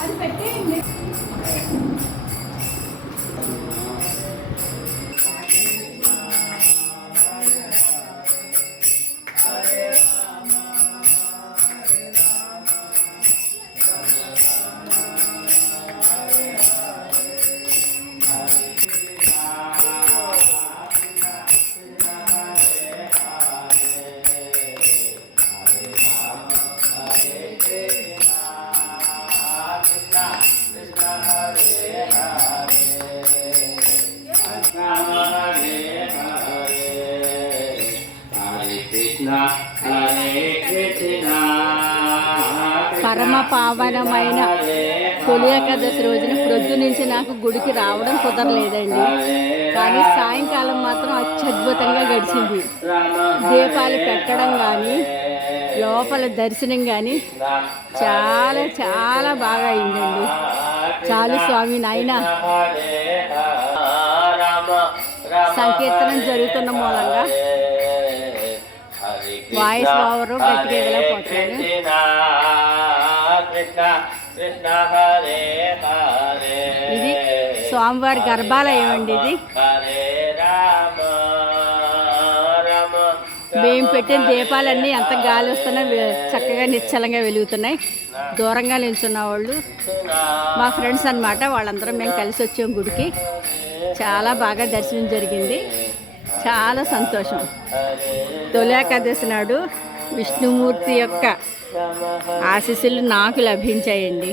அது பெட்டே పరమ పావనమైన తొలి ఏకాదశి రోజున ప్రొద్దు నుంచి నాకు గుడికి రావడం కుదరలేదండి. కానీ సాయంకాలం మాత్రం అత్యద్భుతంగా గడిచింది. దీపాలు పెట్టడం కానీ లోపల దర్శనం కానీ చాలా చాలా బాగా అయిందండి. చాలు స్వామి నాయన. సంకీర్తనం జరుగుతున్న మూలంగా వాయిస్ ఓవర్ గట్టిగా వెళ్ళకపోతున్నాను ఇది స్వామివారి గర్భాలయం అండి ఇది మేము పెట్టిన దీపాలన్నీ ఎంత గాలి వస్తున్నా చక్కగా నిశ్చలంగా వెలుగుతున్నాయి. దూరంగా నిల్చున్న వాళ్ళు మా ఫ్రెండ్స్ అన్నమాట వాళ్ళందరం మేము కలిసి వచ్చాం గుడికి. చాలా బాగా దర్శనం జరిగింది. చాలా సంతోషం. తొలేకాదశి నాడు విష్ణుమూర్తి యొక్క ఆశీస్సులు నాకు లభించాయండి.